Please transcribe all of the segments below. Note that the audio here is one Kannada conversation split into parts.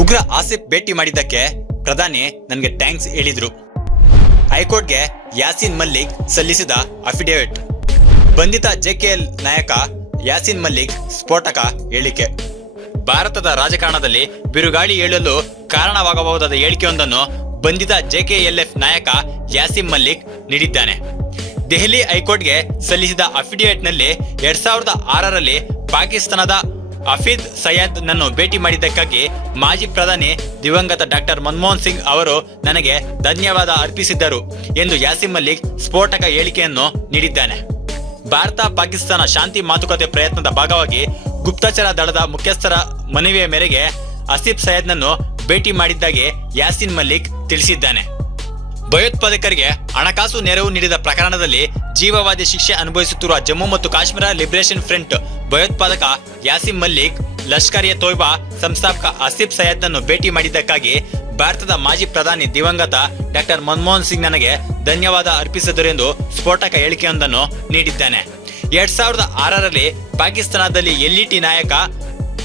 ಉಗ್ರ ಆಸಿಫ್ ಭೇಟಿ ಮಾಡಿದ್ದಕ್ಕೆ ಪ್ರಧಾನಿ ನನಗೆ ಥ್ಯಾಂಕ್ಸ್ ಹೇಳಿದ್ರು. ಹೈಕೋರ್ಟ್ಗೆ ಯಾಸೀನ್ ಮಲ್ಲಿಕ್ ಸಲ್ಲಿಸಿದ ಅಫಿಡೇವಿಟ್. ಬಂಧಿತ ಜೆಕೆಎಲ್ ನಾಯಕ ಯಾಸೀನ್ ಮಲ್ಲಿಕ್ ಸ್ಫೋಟಕ ಹೇಳಿಕೆ. ಭಾರತದ ರಾಜಕಾರಣದಲ್ಲಿ ಬಿರುಗಾಳಿ ಏಳಲು ಕಾರಣವಾಗಬಹುದಾದ ಹೇಳಿಕೆಯೊಂದನ್ನು ಬಂಧಿತ ಜೆಕೆಎಲ್ಎಫ್ ನಾಯಕ ಯಾಸೀನ್ ಮಲ್ಲಿಕ್ ನೀಡಿದ್ದಾನೆ. ದೆಹಲಿ ಹೈಕೋರ್ಟ್ಗೆ ಸಲ್ಲಿಸಿದ ಅಫಿಡೇವಿಟ್ನಲ್ಲಿ 2006ರಲ್ಲಿ ಪಾಕಿಸ್ತಾನದ ಹಫೀಜ್ ಸಯ್ಯದ್ ನನ್ನು ಭೇಟಿ ಮಾಡಿದ್ದಕ್ಕಾಗಿ ಮಾಜಿ ಪ್ರಧಾನಿ ದಿವಂಗತ ಡಾಕ್ಟರ್ ಮನಮೋಹನ್ ಸಿಂಗ್ ಅವರು ನನಗೆ ಧನ್ಯವಾದ ಅರ್ಪಿಸಿದ್ದರು ಎಂದು ಯಾಸೀನ್ ಮಲ್ಲಿಕ್ ಸ್ಫೋಟಕ ಹೇಳಿಕೆಯನ್ನು ನೀಡಿದ್ದಾನೆ. ಭಾರತ ಪಾಕಿಸ್ತಾನ ಶಾಂತಿ ಮಾತುಕತೆ ಪ್ರಯತ್ನದ ಭಾಗವಾಗಿ ಗುಪ್ತಚರ ದಳದ ಮುಖ್ಯಸ್ಥರ ಮನವಿಯ ಮೇರೆಗೆ ಆಸಿಫ್ ಸಯ್ಯದ್ನನ್ನು ಭೇಟಿ ಮಾಡಿದ್ದಾಗಿ ಯಾಸೀನ್ ಮಲ್ಲಿಕ್ ತಿಳಿಸಿದ್ದಾನೆ. ಭಯೋತ್ಪಾದಕರಿಗೆ ಹಣಕಾಸು ನೆರವು ನೀಡಿದ ಪ್ರಕರಣದಲ್ಲಿ ಜೀವಾವಧಿ ಶಿಕ್ಷೆ ಅನುಭವಿಸುತ್ತಿರುವ ಜಮ್ಮು ಮತ್ತು ಕಾಶ್ಮೀರ ಲಿಬರೇಷನ್ ಫ್ರಂಟ್ ಭಯೋತ್ಪಾದಕ ಯಾಸೀನ್ ಮಲ್ಲಿಕ್ ಲಷ್ಕರ್ ಎ ತೊಯ್ಬಾ ಸಂಸ್ಥಾಪಕ ಆಸಿಫ್ ಸಯ್ಯದ್ನನ್ನು ಭೇಟಿ ಮಾಡಿದ್ದಕ್ಕಾಗಿ ಭಾರತದ ಮಾಜಿ ಪ್ರಧಾನಿ ದಿವಂಗತ ಡಾಕ್ಟರ್ ಮನಮೋಹನ್ ಸಿಂಗ್ ನನಗೆ ಧನ್ಯವಾದ ಅರ್ಪಿಸಿದರು ಎಂದು ಸ್ಫೋಟಕ ಹೇಳಿಕೆಯೊಂದನ್ನು ನೀಡಿದ್ದಾನೆ. 2006ರಲ್ಲಿ ಪಾಕಿಸ್ತಾನದಲ್ಲಿ ಎಲ್ಇಟಿ ನಾಯಕ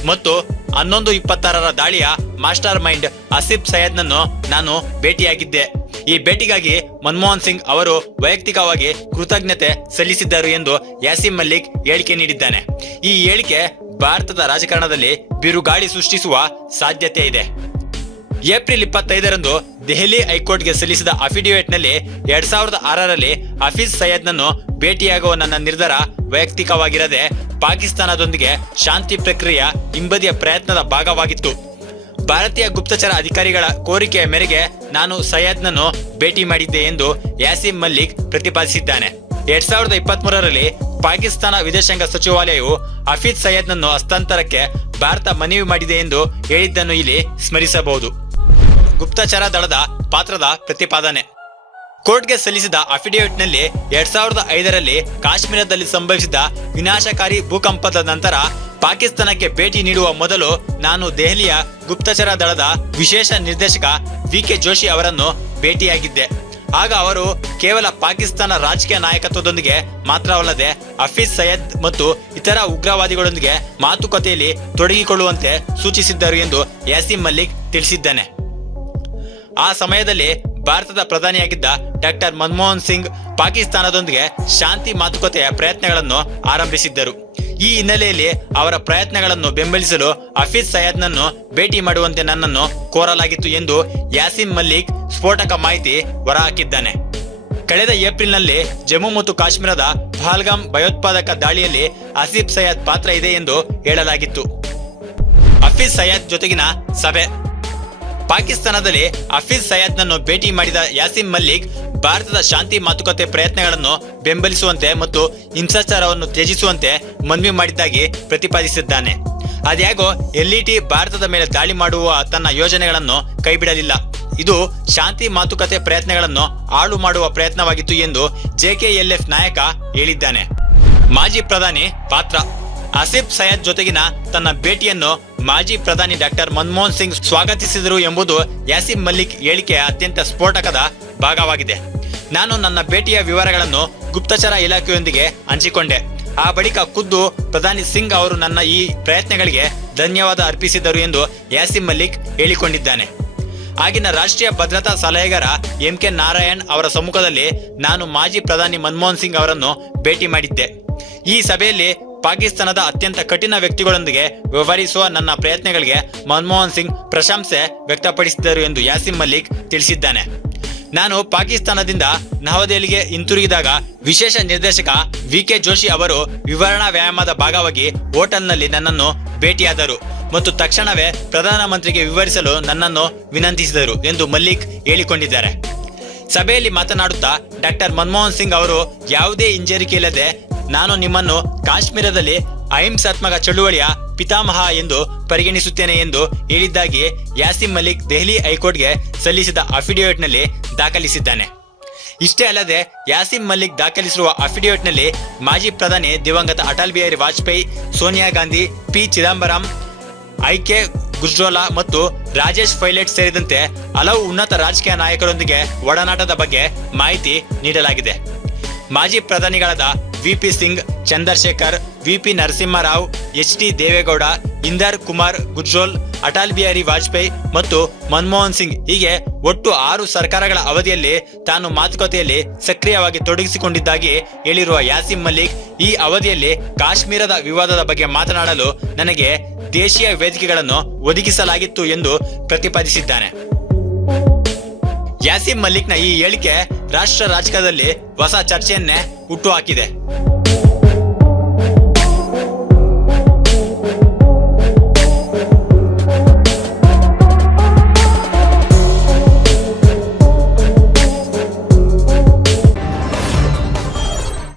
ಮತ್ತು 11/26ರ ದಾಳಿಯ ಮಾಸ್ಟರ್ ಮೈಂಡ್ ಆಸಿಫ್ ಸಯ್ಯದ್ನನ್ನು ನಾನು ಭೇಟಿಯಾಗಿದ್ದೆ. ಈ ಭೇಟಿಗಾಗಿ ಮನಮೋಹನ್ ಸಿಂಗ್ ಅವರು ವೈಯಕ್ತಿಕವಾಗಿ ಕೃತಜ್ಞತೆ ಸಲ್ಲಿಸಿದ್ದರು ಎಂದು ಯಾಸೀನ್ ಮಲ್ಲಿಕ್ ಹೇಳಿಕೆ ನೀಡಿದ್ದಾನೆ. ಈ ಹೇಳಿಕೆ ಭಾರತದ ರಾಜಕಾರಣದಲ್ಲಿ ಬಿರುಗಾಳಿ ಸೃಷ್ಟಿಸುವ ಸಾಧ್ಯತೆ ಇದೆ. ಏಪ್ರಿಲ್ 25ರಂದು ದೆಹಲಿ ಹೈಕೋರ್ಟ್ಗೆ ಸಲ್ಲಿಸಿದ ಅಫಿಡೇವಿಟ್ನಲ್ಲಿ 2006ರಲ್ಲಿ ಹಫೀಜ್ ಸಯ್ಯದ್ನನ್ನು ಭೇಟಿಯಾಗುವ ನನ್ನ ನಿರ್ಧಾರ ವೈಯಕ್ತಿಕವಾಗಿರದೆ ಪಾಕಿಸ್ತಾನದೊಂದಿಗೆ ಶಾಂತಿ ಪ್ರಕ್ರಿಯೆಯ ಹಿಂಬದಿಯ ಪ್ರಯತ್ನದ ಭಾಗವಾಗಿತ್ತು. ಭಾರತೀಯ ಗುಪ್ತಚರ ಅಧಿಕಾರಿಗಳ ಕೋರಿಕೆಯ ಮೇರೆಗೆ ನಾನು ಸಯ್ಯದ್ನನ್ನು ಭೇಟಿ ಮಾಡಿದ್ದೆ ಎಂದು ಯಾಸೀನ್ ಮಲ್ಲಿಕ್ ಪ್ರತಿಪಾದಿಸಿದ್ದಾನೆ. 2023ರಲ್ಲಿ ಪಾಕಿಸ್ತಾನ ವಿದೇಶಾಂಗ ಸಚಿವಾಲಯವು ಹಫೀಜ್ ಸಯ್ಯದ್ನನ್ನು ಹಸ್ತಾಂತರಕ್ಕೆ ಭಾರತ ಮನವಿ ಮಾಡಿದೆ ಎಂದು ಹೇಳಿದ್ದನ್ನು ಇಲ್ಲಿ ಸ್ಮರಿಸಬಹುದು. ಗುಪ್ತಚರ ದಳದ ಪಾತ್ರದ ಪ್ರತಿಪಾದನೆ. ಕೋರ್ಟ್ಗೆ ಸಲ್ಲಿಸಿದ ಅಫಿಡೇವಿಟ್ನಲ್ಲಿ 2005ರಲ್ಲಿ ಕಾಶ್ಮೀರದಲ್ಲಿ ಸಂಭವಿಸಿದ ವಿನಾಶಕಾರಿ ಭೂಕಂಪದ ನಂತರ ಪಾಕಿಸ್ತಾನಕ್ಕೆ ಭೇಟಿ ನೀಡುವ ಮೊದಲು ನಾನು ದೆಹಲಿಯ ಗುಪ್ತಚರ ದಳದ ವಿಶೇಷ ನಿರ್ದೇಶಕ ವಿ.ಕೆ. ಜೋಶಿ ಅವರನ್ನು ಭೇಟಿಯಾಗಿದ್ದೆ. ಆಗ ಅವರು ಕೇವಲ ಪಾಕಿಸ್ತಾನ ರಾಜಕೀಯ ನಾಯಕತ್ವದೊಂದಿಗೆ ಮಾತ್ರವಲ್ಲದೆ ಹಫೀಜ್ ಸಯ್ಯದ್ ಮತ್ತು ಇತರ ಉಗ್ರವಾದಿಗಳೊಂದಿಗೆ ಮಾತುಕತೆಯಲ್ಲಿ ತೊಡಗಿಕೊಳ್ಳುವಂತೆ ಸೂಚಿಸಿದ್ದರು ಎಂದು ಯಾಸೀನ್ ಮಲ್ಲಿಕ್ ತಿಳಿಸಿದ್ದಾನೆ. ಆ ಸಮಯದಲ್ಲಿ ಭಾರತದ ಪ್ರಧಾನಿಯಾಗಿದ್ದ ಡಾಕ್ಟರ್ ಮನಮೋಹನ್ ಸಿಂಗ್ ಪಾಕಿಸ್ತಾನದೊಂದಿಗೆ ಶಾಂತಿ ಮಾತುಕತೆಯ ಪ್ರಯತ್ನಗಳನ್ನು ಆರಂಭಿಸಿದ್ದರು. ಈ ಹಿನ್ನೆಲೆಯಲ್ಲಿ ಅವರ ಪ್ರಯತ್ನಗಳನ್ನು ಬೆಂಬಲಿಸಲು ಹಫೀಜ್ ಸಯ್ಯದ್ನನ್ನು ಭೇಟಿ ಮಾಡುವಂತೆ ನನ್ನನ್ನು ಕೋರಲಾಗಿತ್ತು ಎಂದು ಯಾಸೀನ್ ಮಲ್ಲಿಕ್ ಸ್ಫೋಟಕ ಮಾಹಿತಿ ಹೊರಹಾಕಿದ್ದಾನೆ. ಕಳೆದ ಏಪ್ರಿಲ್ನಲ್ಲಿ ಜಮ್ಮು ಮತ್ತು ಕಾಶ್ಮೀರದ ಪಹಲ್ಗಾಮ್ ಭಯೋತ್ಪಾದಕ ದಾಳಿಯಲ್ಲಿ ಆಸಿಫ್ ಸಯ್ಯದ್ ಪಾತ್ರ ಇದೆ ಎಂದು ಹೇಳಲಾಗಿತ್ತು. ಹಫೀಜ್ ಸಯ್ಯದ್ ಜೊತೆಗಿನ ಸಭೆ. ಪಾಕಿಸ್ತಾನದಲ್ಲಿ ಹಫೀಜ್ ಸಯ್ಯದ್ನನ್ನು ಭೇಟಿ ಮಾಡಿದ ಯಾಸೀನ್ ಮಲ್ಲಿಕ್ ಭಾರತದ ಶಾಂತಿ ಮಾತುಕತೆ ಪ್ರಯತ್ನಗಳನ್ನು ಬೆಂಬಲಿಸುವಂತೆ ಮತ್ತು ಹಿಂಸಾಚಾರವನ್ನು ತ್ಯಜಿಸುವಂತೆ ಮನವಿ ಮಾಡಿದ್ದಾಗಿ ಪ್ರತಿಪಾದಿಸಿದ್ದಾನೆ. ಆದಾಗ್ಯೂ ಎಲ್ಇಟಿ ಭಾರತದ ಮೇಲೆ ದಾಳಿ ಮಾಡುವ ತನ್ನ ಯೋಜನೆಗಳನ್ನು ಕೈಬಿಡಲಿಲ್ಲ. ಇದು ಶಾಂತಿ ಮಾತುಕತೆ ಪ್ರಯತ್ನಗಳನ್ನು ಹಾಳು ಮಾಡುವ ಪ್ರಯತ್ನವಾಗಿತ್ತು ಎಂದು ಜೆಕೆಎಲ್ಎಫ್ ನಾಯಕ ಹೇಳಿದ್ದಾನೆ. ಮಾಜಿ ಪ್ರಧಾನಿ ಪಾತ್ರ. ಆಸಿಫ್ ಸಯ್ಯದ್ ಜೊತೆಗಿನ ತನ್ನ ಭೇಟಿಯನ್ನು ಮಾಜಿ ಪ್ರಧಾನಿ ಡಾಕ್ಟರ್ ಮನಮೋಹನ್ ಸಿಂಗ್ ಸ್ವಾಗತಿಸಿದರು ಎಂಬುದು ಯಾಸೀನ್ ಮಲ್ಲಿಕ್ ಹೇಳಿಕೆಯ ಅತ್ಯಂತ ಸ್ಫೋಟಕದ ಭಾಗವಾಗಿದೆ. ನಾನು ನನ್ನ ಭೇಟಿಯ ವಿವರಗಳನ್ನು ಗುಪ್ತಚರ ಇಲಾಖೆಯೊಂದಿಗೆ ಹಂಚಿಕೊಂಡೆ. ಆ ಬಳಿಕ ಖುದ್ದು ಪ್ರಧಾನಿ ಸಿಂಗ್ ಅವರು ನನ್ನ ಈ ಪ್ರಯತ್ನಗಳಿಗೆ ಧನ್ಯವಾದ ಅರ್ಪಿಸಿದರು ಎಂದು ಯಾಸೀನ್ ಮಲ್ಲಿಕ್ ಹೇಳಿಕೊಂಡಿದ್ದಾನೆ. ಆಗಿನ ರಾಷ್ಟ್ರೀಯ ಭದ್ರತಾ ಸಲಹೆಗಾರ ಎಂ.ಕೆ. ನಾರಾಯಣ್ ಅವರ ಸಮ್ಮುಖದಲ್ಲಿ ನಾನು ಮಾಜಿ ಪ್ರಧಾನಿ ಮನಮೋಹನ್ ಸಿಂಗ್ ಅವರನ್ನು ಭೇಟಿ ಮಾಡಿದ್ದೆ. ಈ ಸಭೆಯಲ್ಲಿ ಪಾಕಿಸ್ತಾನದ ಅತ್ಯಂತ ಕಠಿಣ ವ್ಯಕ್ತಿಗಳೊಂದಿಗೆ ವ್ಯವಹರಿಸುವ ನನ್ನ ಪ್ರಯತ್ನಗಳಿಗೆ ಮನಮೋಹನ್ ಸಿಂಗ್ ಪ್ರಶಂಸೆ ವ್ಯಕ್ತಪಡಿಸಿದರು ಎಂದು ಯಾಸೀನ್ ಮಲ್ಲಿಕ್ ತಿಳಿಸಿದ್ದಾನೆ. ನಾನು ಪಾಕಿಸ್ತಾನದಿಂದ ನವದೆಹಲಿಗೆ ಹಿಂತಿರುಗಿದಾಗ ವಿಶೇಷ ನಿರ್ದೇಶಕ ವಿ.ಕೆ. ಜೋಶಿ ಅವರು ವಿವರಣಾ ವ್ಯಾಯಾಮದ ಭಾಗವಾಗಿ ಹೋಟೆಲ್ನಲ್ಲಿ ನನ್ನನ್ನು ಭೇಟಿಯಾದರು ಮತ್ತು ತಕ್ಷಣವೇ ಪ್ರಧಾನಮಂತ್ರಿಗೆ ವಿವರಿಸಲು ನನ್ನನ್ನು ವಿನಂತಿಸಿದರು ಎಂದು ಮಲ್ಲಿಕ್ ಹೇಳಿಕೊಂಡಿದ್ದಾರೆ. ಸಭೆಯಲ್ಲಿ ಮಾತನಾಡುತ್ತಾ ಡಾಕ್ಟರ್ ಮನಮೋಹನ್ ಸಿಂಗ್ ಅವರು ಯಾವುದೇ ಹಿಂಜರಿಕೆಯಿಲ್ಲದೆ ನಾನು ನಿಮ್ಮನ್ನು ಕಾಶ್ಮೀರದಲ್ಲಿ ಅಹಿಂಸಾತ್ಮಕ ಚಳುವಳಿಯ ಪಿತಾಮಹ ಎಂದು ಪರಿಗಣಿಸುತ್ತೇನೆ ಎಂದು ಹೇಳಿದ್ದಾಗಿ ಯಾಸೀನ್ ಮಲ್ಲಿಕ್ ದೆಹಲಿ ಹೈಕೋರ್ಟ್ಗೆ ಸಲ್ಲಿಸಿದ ಅಫಿಡೇವಿಟ್ನಲ್ಲಿ ದಾಖಲಿಸಿದ್ದಾನೆ. ಇಷ್ಟೇ ಅಲ್ಲದೆ ಯಾಸೀನ್ ಮಲ್ಲಿಕ್ ದಾಖಲಿಸಿರುವ ಅಫಿಡೇವಿಟ್ನಲ್ಲಿ ಮಾಜಿ ಪ್ರಧಾನಿ ದಿವಂಗತ ಅಟಲ್ ಬಿಹಾರಿ ವಾಜಪೇಯಿ, ಸೋನಿಯಾ ಗಾಂಧಿ, ಪಿ. ಚಿದಂಬರಂ, ಐ.ಕೆ. ಗುಜ್ರೋಲಾ ಮತ್ತು ರಾಜೇಶ್ ಪೈಲಟ್ ಸೇರಿದಂತೆ ಹಲವು ಉನ್ನತ ರಾಜಕೀಯ ನಾಯಕರೊಂದಿಗೆ ಒಡನಾಟದ ಬಗ್ಗೆ ಮಾಹಿತಿ ನೀಡಲಾಗಿದೆ. ಮಾಜಿ ಪ್ರಧಾನಿಗಳಾದ ವಿ.ಪಿ. ಸಿಂಗ್, ಚಂದ್ರಶೇಖರ್, ವಿ.ಪಿ. ನರಸಿಂಹರಾವ್, ಎಚ್.ಡಿ. ದೇವೇಗೌಡ, ಇಂದರ್ ಕುಮಾರ್ ಗುಜ್ರೋಲ್, ಅಟಲ್ ಬಿಹಾರಿ ವಾಜಪೇಯಿ ಮತ್ತು ಮನಮೋಹನ್ ಸಿಂಗ್ ಹೀಗೆ ಒಟ್ಟು 6 ಸರ್ಕಾರಗಳ ಅವಧಿಯಲ್ಲಿ ತಾನು ಮಾತುಕತೆಯಲ್ಲಿ ಸಕ್ರಿಯವಾಗಿ ತೊಡಗಿಸಿಕೊಂಡಿದ್ದಾಗಿ ಹೇಳಿರುವ ಯಾಸೀನ್ ಮಲಿಕ್ ಈ ಅವಧಿಯಲ್ಲಿ ಕಾಶ್ಮೀರದ ವಿವಾದದ ಬಗ್ಗೆ ಮಾತನಾಡಲು ನನಗೆ ದೇಶೀಯ ವೇದಿಕೆಗಳನ್ನು ಒದಗಿಸಲಾಗಿತ್ತು ಎಂದು ಪ್ರತಿಪಾದಿಸಿದ್ದಾನೆ. ಯಾಸೀನ್ ಮಲಿಕ್ನ ಈ ಹೇಳಿಕೆ ರಾಷ್ಟ್ರ ರಾಜಕೀಯದಲ್ಲಿ ಹೊಸ ಚರ್ಚೆಯನ್ನೇ ಹುಟ್ಟುಹಾಕಿದೆ.